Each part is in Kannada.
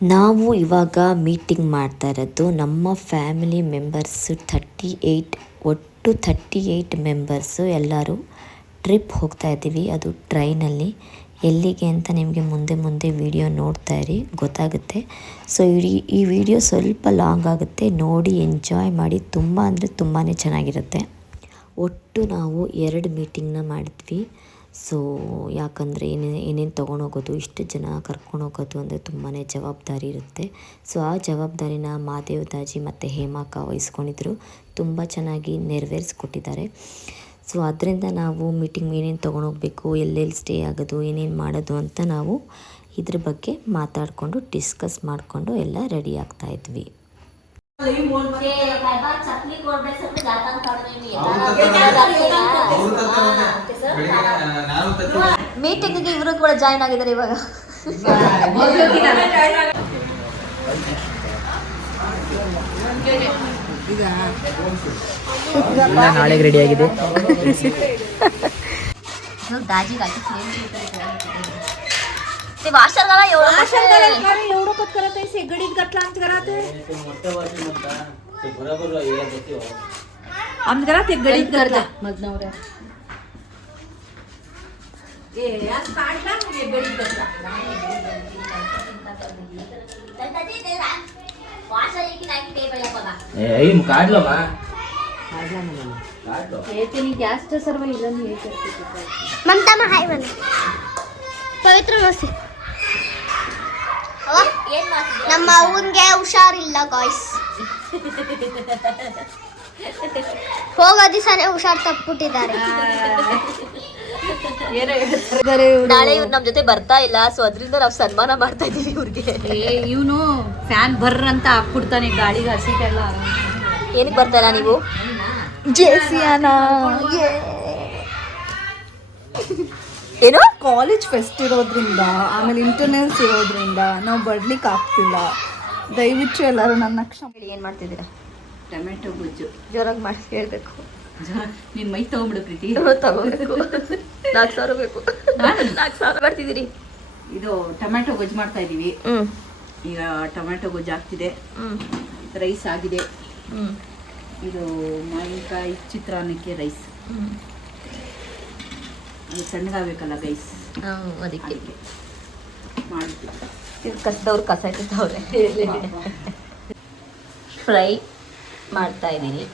ನಾವು ಇವಾಗ ಮೀಟಿಂಗ್ ಮಾಡ್ತಾ ಇರೋದು ನಮ್ಮ ಫ್ಯಾಮಿಲಿ ಮೆಂಬರ್ಸು 38 ಮೆಂಬರ್ಸು ಎಲ್ಲರೂ ಟ್ರಿಪ್ ಹೋಗ್ತಾ ಇದ್ದೀವಿ. ಅದು ಟ್ರೈನಲ್ಲಿ. ಎಲ್ಲಿಗೆ ಅಂತ ನಿಮಗೆ ಮುಂದೆ ವಿಡಿಯೋ ನೋಡ್ತಾ ಇರಿ, ಗೊತ್ತಾಗುತ್ತೆ. ಸೊ ಈ ವಿಡಿಯೋ ಸ್ವಲ್ಪ ಲಾಂಗ್ ಆಗುತ್ತೆ, ನೋಡಿ ಎಂಜಾಯ್ ಮಾಡಿ. ತುಂಬ ಅಂದರೆ ತುಂಬಾ ಚೆನ್ನಾಗಿರುತ್ತೆ. ಒಟ್ಟು ನಾವು 2 ಮೀಟಿಂಗ್ನ ಮಾಡಿದ್ವಿ. ಸೊ ಯಾಕಂದರೆ ಏನೇನು ತೊಗೊಂಡೋಗೋದು, ಇಷ್ಟು ಜನ ಕರ್ಕೊಂಡೋಗೋದು ಅಂದರೆ ತುಂಬಾ ಜವಾಬ್ದಾರಿ ಇರುತ್ತೆ. ಸೊ ಆ ಜವಾಬ್ದಾರಿನ ಮಾದೇವ್ ದಾಜಿ ಮತ್ತು ಹೇಮಾಕ ವಹಿಸ್ಕೊಂಡಿದ್ರು. ತುಂಬ ಚೆನ್ನಾಗಿ ನೆರವೇರಿಸ್ಕೊಟ್ಟಿದ್ದಾರೆ. ಸೊ ಅದರಿಂದ ನಾವು ಮೀಟಿಂಗ್ ಏನೇನು ತೊಗೊಂಡೋಗ್ಬೇಕು, ಎಲ್ಲೆಲ್ಲಿ ಸ್ಟೇ ಆಗೋದು, ಏನೇನು ಮಾಡೋದು ಅಂತ ನಾವು ಇದ್ರ ಬಗ್ಗೆ ಮಾತಾಡಿಕೊಂಡು ಡಿಸ್ಕಸ್ ಮಾಡಿಕೊಂಡು ಎಲ್ಲ ರೆಡಿ ಆಗ್ತಾಯಿದ್ವಿ. ಮೀಟಿಂಗಿಗೆ ಇವರು ಕೂಡ ಜಾಯ್ನ್ ಆಗಿದ್ದಾರೆ ಇವಾಗ. ನಾಳೆಗೆ ರೆಡಿ ಆಗಿದೆ. ते वाशरला एवढं कत करत आहे से गडीत गटला आमच्या घरात ते बरोबर यायला देते हो. आमच्या घरात एक गडीत गटला मधनवऱ्या ए आज काढला म्हणजे गडीत गटला वाशर की नाही ते पहिला बघा. ए आई काढलं बा. काढला म्हणून काढलं. हे त्यांनी गॅसचं सर्व इलन हे करते. ममता मा हाय म्हणे ಪವಿತ್ರ ಮಸಿ ನಮ್ಮ ಅವ್ವನ್ಗೆ ಹುಷಾರಿಲ್ಲ ಗಾಯ್ಸ್. ಹೋಗೋ ದಿವಸನೇ ಹುಷಾರ್ ತಪ್ಪಿಟ್ಟಿದ್ದಾರೆ. ನಾಳೆ ಇವ್ರು ನಮ್ಮ ಜೊತೆ ಬರ್ತಾ ಇಲ್ಲ, ಸೊ ಅದರಿಂದ ನಾವು ಸನ್ಮಾನ ಮಾಡ್ತಾ ಇದೀವಿ ಇವ್ರಿಗೆ. ಇವನು ಫ್ಯಾನ್ ಬರ್ರ ಅಂತ ಹಾಕ್ಬಿಡ್ತಾನೆ ಗಾಳಿಗೆ ಹಸಿಗೆಲ್ಲ. ಏನಕ್ಕೆ ಬರ್ತಾರ ನೀವು? ಜೇಸಿಯಾನಾ ಏನು ಕಾಲೇಜ್ ಫೆಸ್ಟ್ ಇರೋದ್ರಿಂದ ಆಮೇಲೆ ಇಂಟರ್ನಲ್ಸ್ ಇರೋದ್ರಿಂದ ನಾವು ಬರ್ಲಿಕ್ಕೆ ಆಗ್ತಿಲ್ಲ. ದಯವಿಟ್ಟು ಎಲ್ಲರೂ ನನ್ನ ಕ್ಷಮೆ. ಏನು ಮಾಡ್ತಿದ್ದೀರಾ? ಟೊಮೆಟೊ ಗೊಜ್ಜು ಜೋರಾಗಿ ಮಾಡಿ ಹೇಳ್ಬೇಕು. ನಿನ್ನ ಮೈ ತಗೊಂಬಿಡು ಪ್ರೀತಿ. ತಗೋಬೇಕು. 4,000 ಬೇಕು. 4,000 ಬರ್ತಿದ್ದೀರಿ. ಇದು ಟೊಮೆಟೊ ಗೊಜ್ಜು ಮಾಡ್ತಾ ಇದ್ದೀವಿ. ಈಗ ಟೊಮೆಟೊ ಗೊಜ್ಜು ಆಗ್ತಿದೆ, ರೈಸ್ ಆಗಿದೆ. ಇದು ಮಾವಿನಕಾಯಿ ಚಿತ್ರಾನ್ನಕ್ಕೆ ರೈಸ್. ಅದು ತಣ್ಣಗಾಗಬೇಕಲ್ಲ ಗೈಸ್, ಅದಕ್ಕೆ ಮಾಡ್ತೀವಿ. ಇದು ಕಸದವ್ರು ಕಸ ಇಟ್ಟಿದ್ದವ್ರೆ. ಫ್ರೈ ಮಾಡ್ತಾ ಇದ್ದೀನಿ.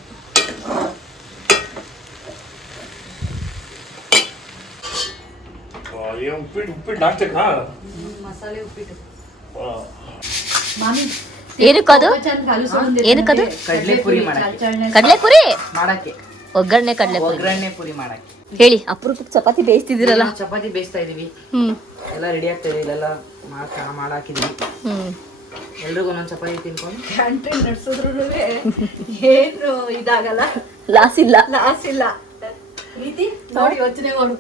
ಮಸಾಲೆ ಉಪ್ಪಿಟ್ಟು ಏನಕ್ಕದು? ಏನಕ್ಕದು? ಕಡಲೆಪುರಿ ಮಾಡಕ್ಕೆ. ಕಡಲೆಪುರಿ ಮಾಡಕ್ಕೆ ಒಗ್ಗರಣೆ ಕಡಲೆಪುರಿ ಒಗ್ಗರಣೆ ಪುರಿ ಮಾಡಕ್ಕೆ. ಹೇಳಿ. ಅಪರೂಪಕ್ಕೆ ಚಪಾತಿ ಬೇಯಿಸ್ತಿದ್ದೀರಲ್ಲ? ಚಪಾತಿ ಬೇಯಿಸ್ತಾ ಇದೀವಿ. ಎಲ್ಲ ರೆಡಿ ಆಗ್ತಾ ಇದೆ. ಇಲ್ಲೆಲ್ಲ ಮಾಡಾಕಿದ್ವಿ. ಎಲ್ರಿಗೂ ಒಂದೊಂದು ಚಪಾತಿ ತಿನ್ಕೊಂಡು ಕ್ಯಾಂಟೀನ್ ನಡೆಸಿದ್ರು ಏನು ಇದಾಗಲ್ಲ, ಲಾಸ್ ಇಲ್ಲ. ರೀತಿ ನೋಡಿ ಯೋಚನೆ ಮಾಡು.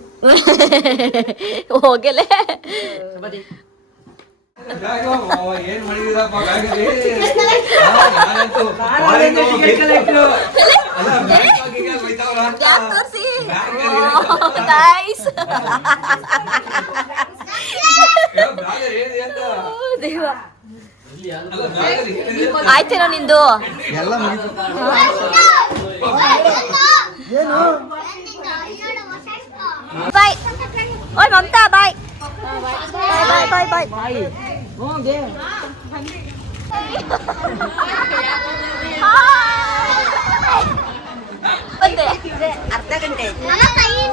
ಹೋಗಲೆ ಚಪಾತಿ ಆಯ್ತೇನೋ ನಿಂದು? ಬಾಯ್. ಓಯ್ ಮಮತಾ ಬಾಯ್. ಬಾಯ್ ಬಾಯ್ ಬಾಯ್. अर्धा घंटे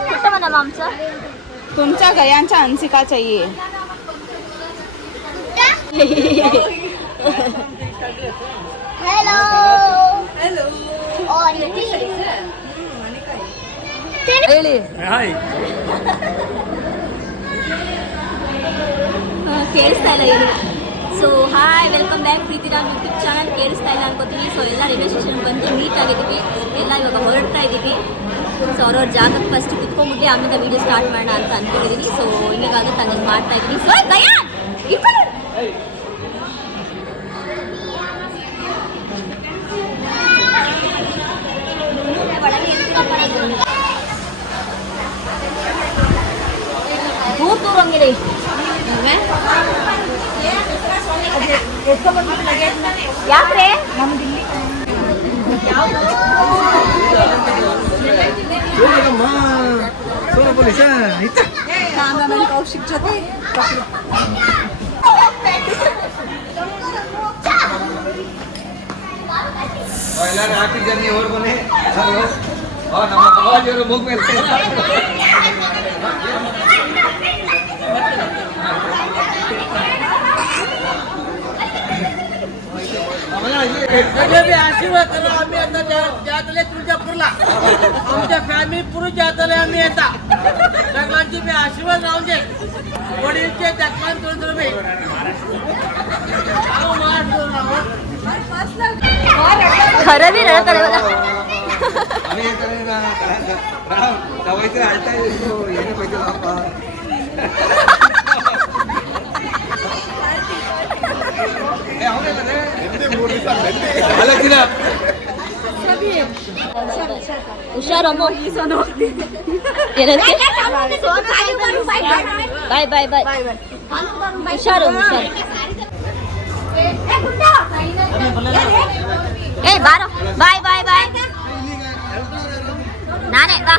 कुठं म्हणा आमचं? तुमच्या गयांचा अंसिका चाहिए. हेलो हेलो और ಹೇಳಿ. ಕೇಳಿಸ್ತಾ ಇಲ್ಲ ಏನು? So hi, welcome back Preethiram YouTube channel. ಕೇಳಿಸ್ತಾ ಇಲ್ಲ ಅನ್ಕೋತೀವಿ. ಸೊ ಎಲ್ಲ ರೈಲ್ವೆ ಸ್ಟೇಷನ್ ಬಂದು ಮೀಟ್ ಆಗಿದ್ದೀವಿ. ಎಲ್ಲ ಇವಾಗ ಹೊರಡ್ತಾ ಇದ್ದೀವಿ. ಸೊ ಅವ್ರವ್ರ ಜಾಗಕ್ಕೆ ಫಸ್ಟ್ ಕುತ್ಕೊಂಡ್ಬಿಟ್ಟು ಆಮೇಲೆ ವೀಡಿಯೋ ಸ್ಟಾರ್ಟ್ ಮಾಡೋಣ ಅಂತ ಅಂದ್ಕೊಂಡಿದ್ದೀನಿ. ಸೊ ಹಿಂಗಾಗುತ್ತೆ ಹಂಗೆ ಮಾಡ್ತಾ ಇದ್ದೀನಿ. ಸೊ ಗಯಾ ದೂರ ದೂರ ಹಂಗಿದೆ. ಯಾಕ್ರೆ ಕೌಶಿಕ್ ಜೊತೆ ಎಲ್ಲರೂ ಹ್ಯಾಪಿ ಜರ್ನಿ ಹೊರಬನ್ನಿ ನಮ್ಮ ಬಾಬಾಜಿಯವರು ಮೂಗ್ ಮೇಲೆ आशीर्वाद करा आम्ही आता जातले तुळजापूरला आमच्या फॅमिली पुरुष जातले आम्ही आता सगळ्यांची मी आशीर्वाद राहून दे वडीलचे त्यातमान तुळज मी खरं बी रडत आहे बघा आम्ही दवायचं हलता येणे पाहिजे बाप्पा ಅಲ್ಲ ದಿನ ಹುಷಾರಮ್ಮ ಏನಂತೆ ಬಾಯ್ ಬಾಯ್ ಬಾಯ್ ಹುಷಾರು ಹುಷಾರು ಏಯ್ ಬಾರೋ ಬಾಯ್ ಬಾಯ್ ಬಾಯ್ ನಾನೇ ಬಾ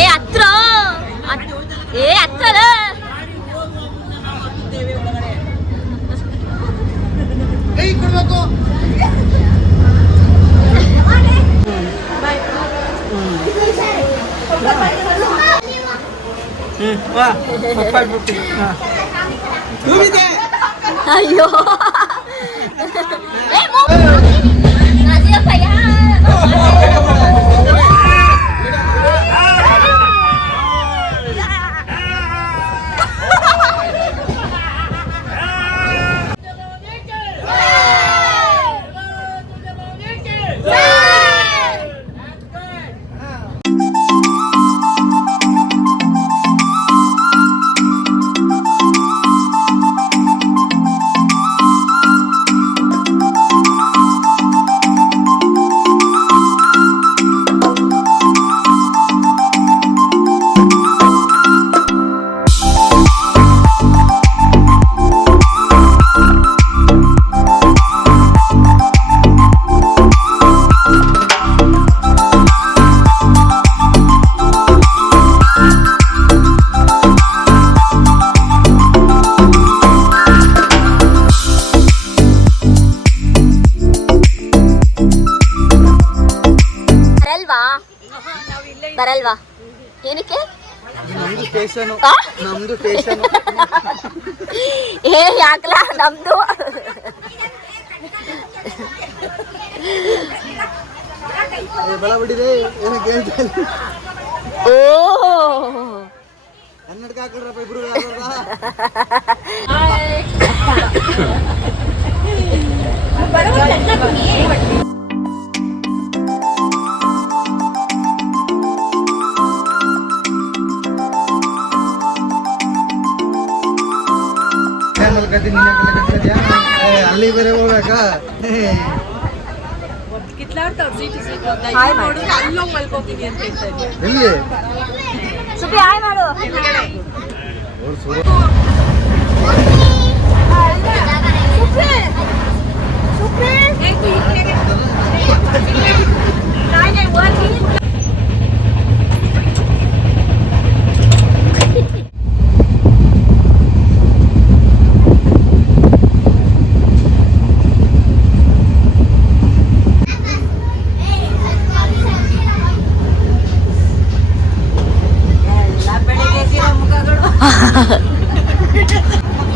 ಏ ಹತ್ರ ಏ ಹತ್ರ ಅಯ್ಯೋ ಬರಲ್ವಾ ಏನಕ್ಕೆ ನಮ್ದು ಸ್ಟೇಷನ್ ಏ ಯಾಕಲ ನಮ್ದು ಬಳ ಬಿಡಿದೆ ಏನೋ ಕೇಳ್ತಾ ಓ ಕನ್ನಡಕ ಹಾಕಿದ್ರಪ್ಪ ಇಬ್ರು ಅಲ್ಲಿ ಬೇರೆ ಹೋಗ್ಬೇಕಾ ಅಲ್ಲೋಗಿ ಮಲ್ಕೋತೀನಿ ಅಂತ ಹೇಳ್ತಾ ಇದ್ದೀನಿ. ಎಲ್ಲಿ ಸುಬ್ಬಿ ಹಾಯ್ ಮಾಡು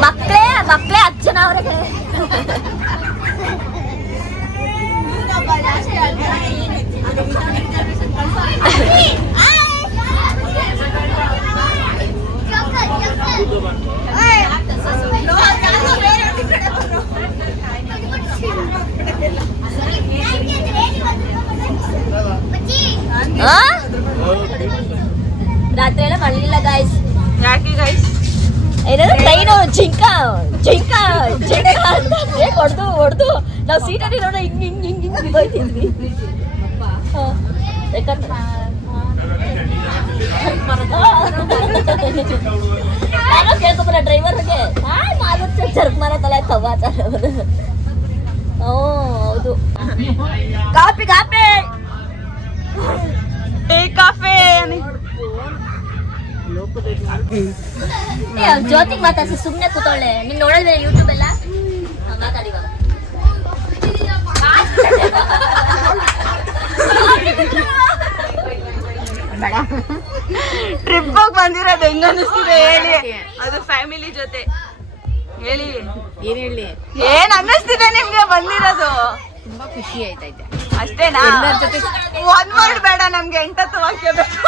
ಮಕ್ಕಳೇ ಮಕ್ಕಳೇ 10 ಜನ ಅವರೇ ರಾತ್ರಿ ಎಲ್ಲ ಮಳ್ಳಿಲ್ಲ ಗಾಯ್ಸ್. ಯಾಕೆ ಗೈಸ್ ಏನಾದ್ರು ಟ್ರೈನು ಜಿಂಕ ಜಿಂಕ ಜಿಂಕ ಅಂತ ಹೊಡೆದು ನಾವು ಸೀಟಲ್ಲಿ ನೋಡ ಹಿಂಗ್ ಹೋಯ್ತಿದ್ವಿ. ಯಾಕಂದ್ರೆ ನಾನು ಕೇಳ್ಕೊಬಲ್ಲ ಡ್ರೈವರ್ಗೆ ಹಾಯ್ ಮಾಲೂರ್ ಚರ್ಕ್ ಮಾಡತ್ತಲ್ಲ ಸಮಾಚಾರ ಹೌದು ಕಾಫಿ ಕಾಫಿ ಕಾಫೆ ಜ್ಯೋತಿಗೆ ಮಾತಾಡ್ಸಿ ಸುಮ್ಮನೆ ಕೂತವಳೆ ನೀನ್ ನೋಡಿದ್ರೆ ಯೂಟ್ಯೂಬ್ ಎಲ್ಲ ಮಾತಾಡಿವಾಗ ಟ್ರಿಪ್ ಹೋಗಿ ಬಂದಿರೋದು ಹೆಂಗ ಅನಿಸ್ತಿದೆ ಹೇಳಿ, ಅದು ಫ್ಯಾಮಿಲಿ ಜೊತೆ ಹೇಳಿ. ಏನ್ ಹೇಳಿ, ಏನ್ ಅನ್ನಿಸ್ತಿದೆ ನಿಮ್ಗೆ ಬಂದಿರೋದು? ತುಂಬಾ ಖುಷಿ ಆಯ್ತೈತೆ. ಅಷ್ಟೇನಾ? ಎಲ್ಲರ ಜೊತೆ ಒಂದ್ ವರ್ಡ್ ಬೇಡ ನಮ್ಗೆ, 8 ವಾಕ್ಯ ಬೇಕು.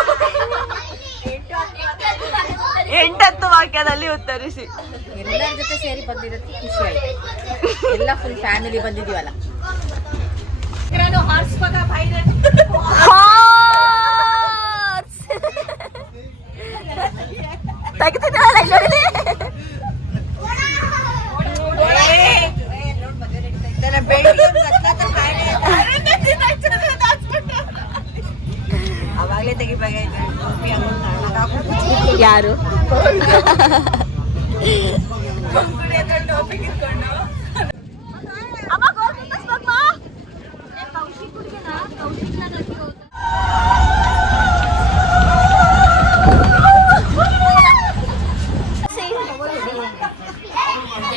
8 ವಾಕ್ಯದಲ್ಲಿ ಉತ್ತರಿಸಿ. ಎಲ್ಲರ ಜೊತೆ ಸೇರಿ ಬಂದಿರೋದು ಖುಷಿ ಆಯ್ತು. ಎಲ್ಲ ಫುಲ್ ಫ್ಯಾಮಿಲಿ ಬಂದಿದೀವಲ್ಲ. ಅವಾಗಲೇ ತೆಗಿಬೇಕಾಯ್ತು. ಯಾರು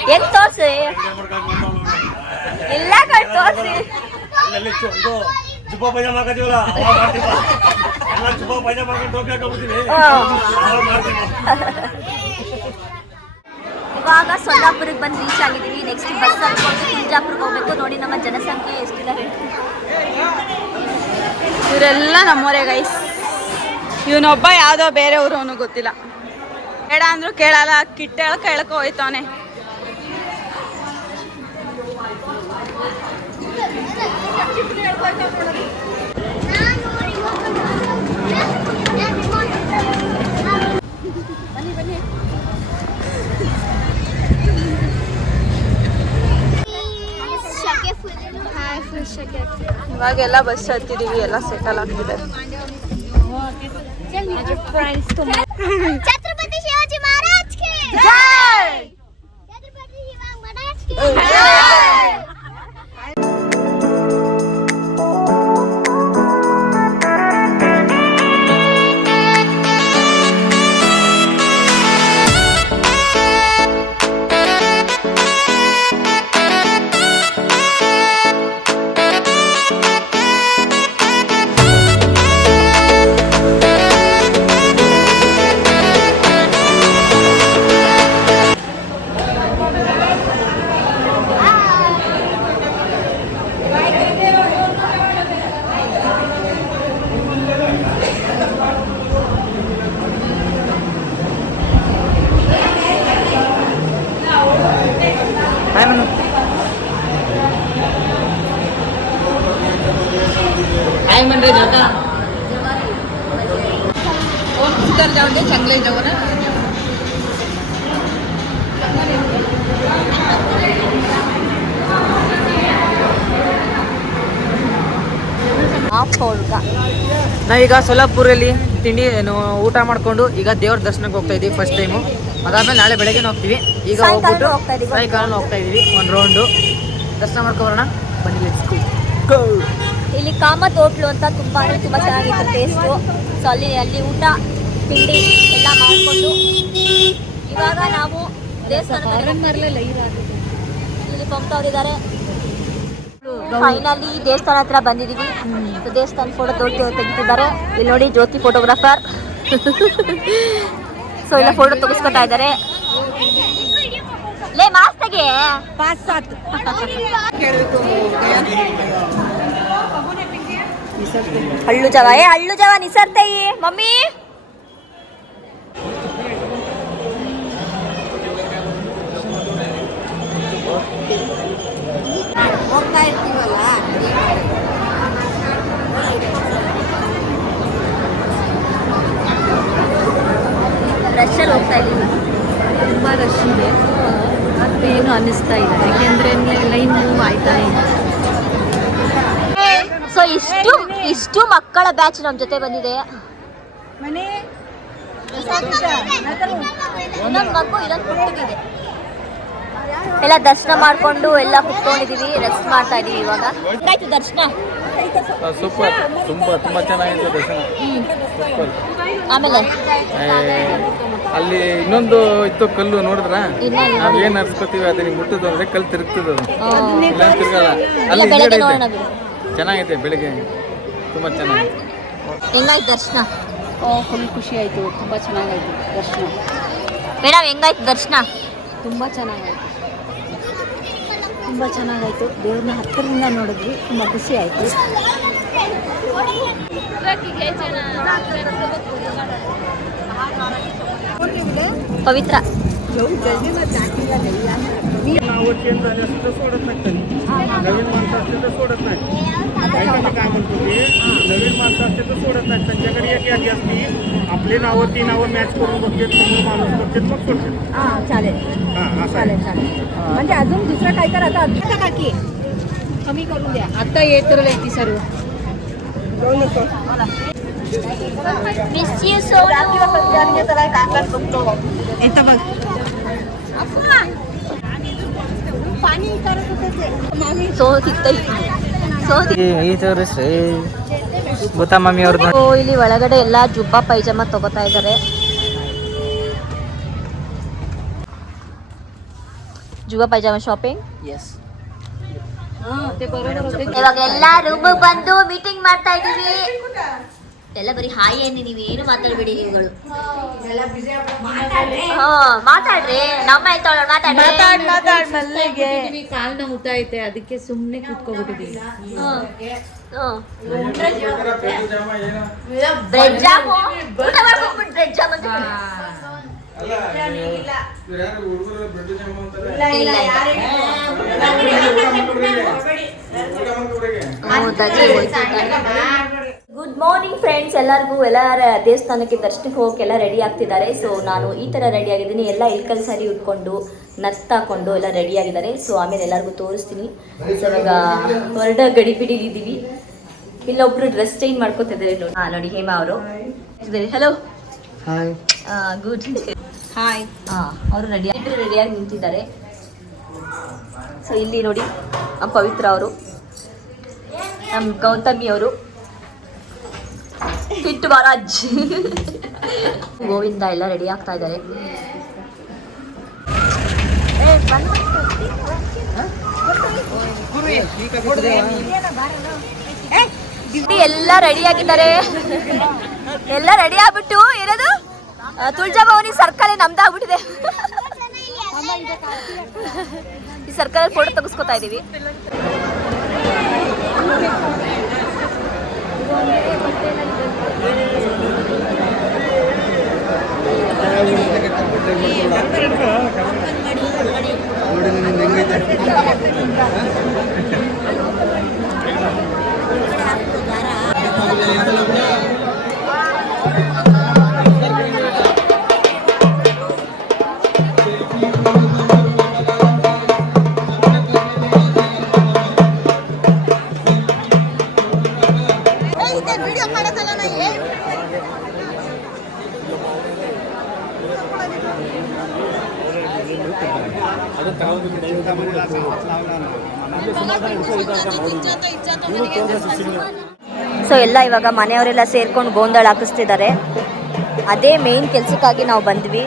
ಹೆಂಗ್ ತೋರ್ಸಿ ಇಲ್ಲ ಕಣ್ ತೋರ್ಸಿ ಜುಬ್ಬ ಪೈಜಾಮ ಹಾಕತೀವಲ್ಲ ಅವಾಗ ಮಾಡ್ತೀವಿ. ಎಲ್ಲ ಜುಬ್ಬ ಪೈಜಾಮ ಹಾಕೊಂಡು ಟೋಪಿ ಹಾಕೊಂಡ್ಬಿಡ್ತೀನಿ. ಅವಾಗ ಮಾಡ್ತೀನಿ. ಇವಾಗ ಸೊಲ್ಲಾಪುರಕ್ಕೆ ಬಂದು ರೀಚ್ ಆಗಿದ್ದೀವಿ. ನೆಕ್ಸ್ಟ್ ಬಸ್ ಹತ್ಕೊಂಡು ತುಳಜಾಪುರಕ್ಕೆ ಹೋಗ್ಬೇಕು. ನೋಡಿ ನಮ್ಮ ಜನಸಂಖ್ಯೆ ಎಷ್ಟಿದ್ದಾರೆ. ಇವರೆಲ್ಲ ನಮ್ಮವರೇ ಗೈಸ್. ಇವನೊಬ್ಬ ಯಾವ್ದೋ ಬೇರೆ ಊರು, ಅವನು ಗೊತ್ತಿಲ್ಲ. ಬೇಡ ಅಂದ್ರು ಕೇಳಲ್ಲ, ಕಿಟ್ಟ ಕೇಳಕ್ಕೆ ಹೋಯ್ತವನೆ. ಇವಾಗೆಲ್ಲ ಬಸ್ ಹತ್ತಿದೀವಿ, ಎಲ್ಲ ಸೆಟಲ್ ಆಗ್ತಿದೆ. छत्रपति शिवाजी महाराज के ಜೈ! छत्रपति शिवाजी महाराज के उधर जाओगे चंगले जाओ ना. ನಾವೀಗ ಸೊಲ್ಲಾಪುರಲ್ಲಿ ತಿಂಡಿ ಊಟ ಮಾಡ್ಕೊಂಡು ಈಗ ದೇವ್ರ ದರ್ಶನಕ್ಕೆ ಹೋಗ್ತಾ ಇದೀವಿ ಫಸ್ಟ್ ಟೈಮು. ಅದಾದ್ಮೇಲೆ ನಾಳೆ ಬೆಳಗ್ಗೆ ಹೋಗ್ತೀವಿ. ಈಗ ಹೋಗ್ಬಿಟ್ಟು ಸಾಯಂಕಾಲ ಹೋಗ್ತಾ ಇದೀವಿ ಒಂದು ರೌಂಡು ದರ್ಶನ ಮಾಡ್ಕೊಬರೋಣ. ಬನ್ನಿ ಲೆಟ್ಸ್ ಗೋ. ಇಲ್ಲಿ ಕಾಮತ್ ಹೋಟ್ಲು ಅಂತ ತುಂಬ ಚೆನ್ನಾಗಿತ್ತು ಟೇಸ್ಟು. ಸೊ ಅಲ್ಲಿ ಊಟ ತಿಂಡಿ ಎಲ್ಲ ಮಾಡಿಕೊಂಡು ಇವಾಗ ನಾವು ದೇವಸ್ಥಾನದಲ್ಲಿ ಇಲ್ಲಿ ಪಂಪ್ತವ್ರಿದ್ದಾರೆ. ಫೈನಲಿ ದೇವಸ್ಥಾನ ಹತ್ರ ಬಂದಿದ್ದೀವಿ. ದೇವಸ್ಥಾನ ಫೋಟೋ ತೆಗಿತಿದ್ದಾರೆ. ಇಲ್ಲಿ ನೋಡಿ ಜ್ಯೋತಿ ಫೋಟೋಗ್ರಾಫರ್. ಸೊ ಇಲ್ಲ ಫೋಟೋ ತೆಗಿಸ್ಕೊತಾ ಇದ್ದಾರೆ. ಲೇ ಮಾಸ್ತಾಗೆ ಹಳ್ಳು ಜವ ನಿಸರ್ತಯಿ ಮಮ್ಮಿ. ಹೋಗ್ತಾ ಇರ್ತೀವಲ್ಲ, ರಶಲ್ಲಿ ಹೋಗ್ತಾ ಇದ್ದೀವಿ. ತುಂಬ ರಶ್ ಇದೆ. ಮತ್ತೇನು ಅನ್ನಿಸ್ತಾ ಇಲ್ಲ, ಯಾಕೆಂದ್ರೆ ಲೈನ್ ಮೂವ್ ಆಯ್ತಾ ಇದೆ. ಸೊ ಇಷ್ಟು ಮಕ್ಕಳ ಬ್ಯಾಚ್ ನಮ್ಮ ಜೊತೆ ಬಂದಿದೆ. ಇನ್ನೊಂದು ಮಗು ಇದೊಂದು ಪುಟ್ಟಗಿದೆ. ಎಲ್ಲ ದರ್ಶನ ಮಾಡ್ಕೊಂಡು ಎಲ್ಲ ಕುತ್ಕೊಂಡಿದೀವಿ, ರೆಸ್ಟ್ ಮಾಡ್ತಾ ಇದೀವಿ ಇವಾಗ. ಹೆಂಗಾಯ್ತು ದರ್ಶನ? ಸೂಪರ್, ತುಂಬಾ ಚೆನ್ನಾಗಿತ್ತು ದರ್ಶನ. ಆಮೇಲೆ ಅಲ್ಲಿ ಇನ್ನೊಂದು ಇತ್ತು ಕಲ್ಲು, ನೋಡಿದ್ರ ನಾವ್ ಏನ್ ಅರ್ಸ್ಕೊತೀವಿ ಅದನ್ನ ಮುಟ್ಟದ ಅಂದ್ರೆ ಕಲ್ಲು ತಿರುಗ್ತದ, ಇಲ್ಲ ತಿರುಗಲ್ಲ. ಅಲ್ಲಿ ಹಿಂದ್ಗಡೆ ಐತೆ, ಚೆನ್ನಾಗೈತೆ. ಬೆಳಿಗ್ಗೆ ತುಂಬಾ ಚೆನ್ನಾಗೈತೆ. ಹೆಂಗಾಯ್ತು ದರ್ಶನ? ಫುಲ್ ಖುಷಿ ಆಯಿತು, ತುಂಬ ಚೆನ್ನಾಗಾಯಿತು ದರ್ಶನ. ಮೇಡಮ್ ಹೆಂಗಾಯ್ತು ದರ್ಶನ? ತುಂಬ ಚೆನ್ನಾಗಾಯಿತು, ತುಂಬ ಚೆನ್ನಾಗಾಯಿತು. ದೇವ್ರನ್ನ ಹತ್ತಿರದಿಂದ ನೋಡಿದ್ವಿ, ತುಂಬ ಖುಷಿ ಆಯಿತು. पवित्र नावाची झाली असं तर सोडत नाही त्यांनी. नवीन माणसं असतील तर सोडत नाही. त्यांनी काय म्हणतो की नवीन माणसं असतील तर सोडत नाही. त्यांच्याकडे एक यादी असती, आपली नावं ती नावं मॅच करून बघते, समोर माणूस बघते, मग सोडते. चालेल चालेल चालेल. म्हणजे अजून दुसरं काय तर आता काकी कमी करून द्या. आता येत ती सर्व मिस यू सोनू. येतं बघ. ಗೊತ್ತಾ ಮಮ್ಮಿ ಅವ್ರದ್ದು? ಇಲ್ಲಿ ಒಳಗಡೆ ಎಲ್ಲ ಜುಬ್ಬಾ ಪೈಜಾಮ ತಗೋತಾ ಇದ್ದಾರೆ. ಜುಬ್ಬಾ ಪೈಜಾಮ ಶಾಪಿಂಗ್. ಇವಾಗ ಎಲ್ಲ ರೂಮಿಗೆ ಬಂದು ಮೀಟಿಂಗ್ ಮಾಡ್ತಾ ಇದೀವಿ. ಎಲ್ಲ ಬರೀ ಹಾಯ್ ಏನಿ, ನೀವೇನು ಮಾತಾಡ್ಬೇಡಿ ನೀವುಗಳು. ಮಾತಾಡ್ರಿ, ನಮ್ಮ ಆಯ್ತವಳ ಮಾತಾಡ್ರಿ. ಕಾಲ್ ನೋವ್ತಾ ಐತೆ, ಅದಕ್ಕೆ ಸುಮ್ಮನೆ ಕೂತ್ಕೊಬಿಟ್ಟಿದ್ದೀವಿ. ಬ್ರೆಡ್ ಜಾಮು ಊಟ ಮಾಡ್ಕೊಂಡ್ಬಿಟ್ಟು ಬ್ರೆಡ್ ಜಾಮ್ ಅಂತ ಗುಡ್ ಮಾರ್ನಿಂಗ್ ಫ್ರೆಂಡ್ಸ್, ಎಲ್ಲರಿಗೂ ಎಲ್ಲರ ದೇವಸ್ಥಾನಕ್ಕೆ ದರ್ಶನಕ್ಕೆ ಹೋಗಕ್ಕೆ ಎಲ್ಲ ರೆಡಿ ಆಗ್ತಿದ್ದಾರೆ. ಸೊ ನಾನು ಈ ಥರ ರೆಡಿ ಆಗಿದ್ದೀನಿ, ಎಲ್ಲ ಇಳ್ಕಲ್ ಸಾರಿ ಉಟ್ಕೊಂಡು ನತ್ತಾಕೊಂಡು ಎಲ್ಲ ರೆಡಿ ಆಗಿದ್ದಾರೆ. ಸೊ ಆಮೇಲೆ ಎಲ್ಲರಿಗೂ ತೋರಿಸ್ತೀನಿ. ಸೊ ಇವಾಗ ಹೊರಡ ಗಡಿಬಿಡಿಲಿದ್ದೀವಿ. ಇಲ್ಲೊಬ್ರು ಡ್ರೆಸ್ ಚೇಂಜ್ ಮಾಡ್ಕೊತಿದ್ದಾರೆ ನೋಡಿ. ನೋಡಿ ಹೇಮಾ ಅವರು. Hello, good hi. ಅವರು ರೆಡಿಯಾಗಿ ನಿಂತಿದ್ದಾರೆ. ಸೊ ಇಲ್ಲಿ ನೋಡಿ ನಮ್ಮ ಪವಿತ್ರ ಅವರು, ನಮ್ಮ ಗೌತಮಿ ಅವರು, ಕಿಟ್ಟು ಮಹಾರಾಜ್, ಗೋವಿಂದ ಎಲ್ಲ ರೆಡಿ ಆಗ್ತಾ ಇದ್ದಾರೆ. ಎಲ್ಲ ರೆಡಿ ಆಗಿದ್ದಾರೆ. ಎಲ್ಲ ರೆಡಿ ಆಗ್ಬಿಟ್ಟು ಏನದು ತುಳಜಾಭವಾನಿ ಸರ್ಕಲ್ ನಮ್ದಾಗ್ಬಿಟ್ಟಿದೆ. ಈ ಸರ್ಕಲ್ ಫೋಟೋ ತೆಗೆಸ್ಕೊತಾ ಇದೀವಿ. ಸೊ ಎಲ್ಲ ಇವಾಗ ಮನೆಯವರೆಲ್ಲ ಸೇರ್ಕೊಂಡು ಗೋಂದಳ ಹಾಕಿಸ್ತಿದ್ದಾರೆ. ಅದೇ ಮೇನ್ ಕೆಲಸಕ್ಕಾಗಿ ನಾವು ಬಂದ್ವಿ.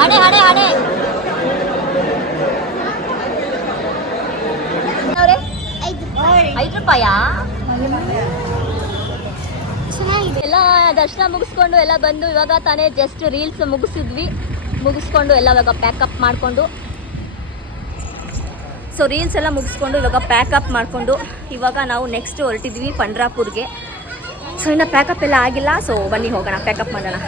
ಹಣೆ ಹಣೆ ಹಣೆ ಅವ್ರೆ 5 ರೂಪಾಯಾ? ಎಲ್ಲ ದರ್ಶನ ಮುಗಿಸ್ಕೊಂಡು ಎಲ್ಲ ಬಂದು ಇವಾಗ ತಾನೇ ಜಸ್ಟ್ ರೀಲ್ಸ್ ಮುಗಿಸ್ಕೊಂಡು ಎಲ್ಲ ಇವಾಗ ಪ್ಯಾಕಪ್ ಮಾಡಿಕೊಂಡು ಸೊ ರೀಲ್ಸ್ ಎಲ್ಲ ಮುಗಿಸ್ಕೊಂಡು ಇವಾಗ ಪ್ಯಾಕಪ್ ಮಾಡಿಕೊಂಡು ಇವಾಗ ನಾವು ನೆಕ್ಸ್ಟ್ ಹೊರಟಿದ್ವಿ ಪಂಡ್ರಾಪುರ್ಗೆ. ಸೊ ಇನ್ನು ಪ್ಯಾಕಪ್ ಎಲ್ಲ ಆಗಿಲ್ಲ. ಸೊ ಬನ್ನಿ ಹೋಗೋಣ, ಪ್ಯಾಕಪ್ ಮಾಡೋಣ.